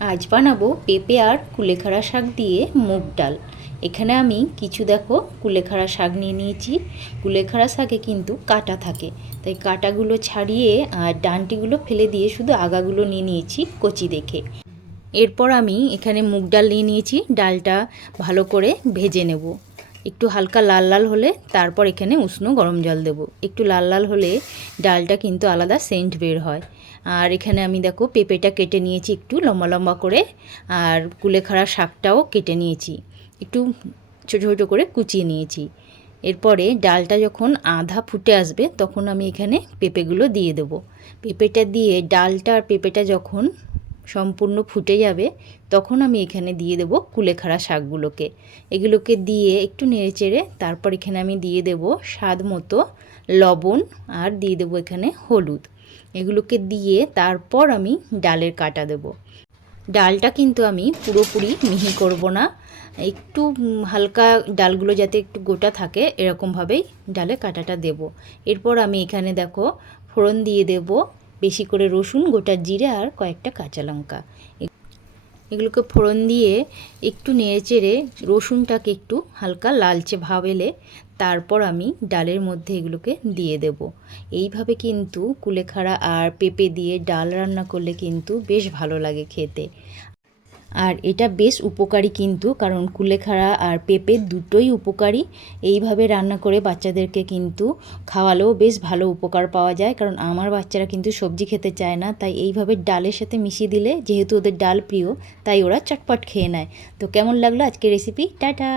আজ বানাবো পেঁপে আর কুলেখাড়া শাক দিয়ে মুগ ডাল। এখানে আমি কিছু কুলেখাড়া শাক নিয়ে নিয়েছি। কুলেখাড়া শাকে কিন্তু কাঁটা থাকে, তাই কাঁটাগুলো ছাড়িয়ে আর ডাঁটিগুলো ফেলে দিয়ে শুধু আগাগুলো নিয়ে নিয়েছি কচি দেখে। এরপর আমি এখানে মুগ ডাল নিয়ে নিয়েছি। ডালটা ভালো করে ভেজে নেব। একটু হালকা লাল লাল হলে তারপর এখানে উষ্ণ গরম জল দেব। একটু লাল লাল হলে ডালটা কিন্তু আলাদা সেন্ট বের হয়। আর এখানে আমি পেঁপেটা কেটে নিয়েছি একটু লম্বা লম্বা করে, আর কুলেখাড়া শাকটাও কেটে নিয়েছি, একটু ছোটো ছোটো করে কুচিয়ে নিয়েছি। এরপরে ডালটা যখন আধা ফুটে আসবে তখন আমি এখানে পেঁপেগুলো দিয়ে দেবো। পেঁপেটা দিয়ে ডালটা আর পেঁপেটা যখন সম্পূর্ণ ফুটে যাবে তখন আমি এখানে দিয়ে দেবো কুলেখাড়া শাকগুলোকে। এগুলোকে দিয়ে একটু নেড়েচেড়ে তারপর এখানে আমি দিয়ে দেবো স্বাদ মতো লবণ, আর দিয়ে দেবো এখানে হলুদ। এগুলোকে দিয়ে তারপর আমি ডালের কাটা দেব। ডালটা কিন্তু আমি পুরোপুরি মিহি করব না, একটু হালকা ডালগুলো যাতে একটু গোটা থাকে এরকমভাবেই ডালে কাটাটা দেব। এরপর আমি এখানে ফোড়ন দিয়ে দেব বেশি করে রসুন, গোটা জিরে আর কয়েকটা কাঁচা লঙ্কা। এগুলোকে ফোড়ন দিয়ে একটু নেড়েচেড়ে রসুনটাকে একটু হালকা লালচে ভাব এলে তারপর আমি ডালের মধ্যে এগুলোকে দিয়ে দেব। এইভাবে কিন্তু কুলেখাড়া আর পেঁপে দিয়ে ডাল রান্না করলে কিন্তু বেশ ভালো লাগে খেতে। আর এটা বেশ উপকারী কিন্তু, কারণ কুলেখাড়া আর পেঁপে দুটোই উপকারী। এইভাবে রান্না করে বাচ্চাদেরকে কিন্তু খাওয়ালেও বেশ ভালো উপকার পাওয়া যায়, কারণ আমার বাচ্চারা কিন্তু সবজি খেতে চায় না, তাই এইভাবে ডালের সাথে মিশিয়ে দিলে, যেহেতু ওদের ডাল প্রিয়, তাই ওরা চটপট খেয়ে নেয়। তো কেমন লাগলো আজকের রেসিপি? টাটা।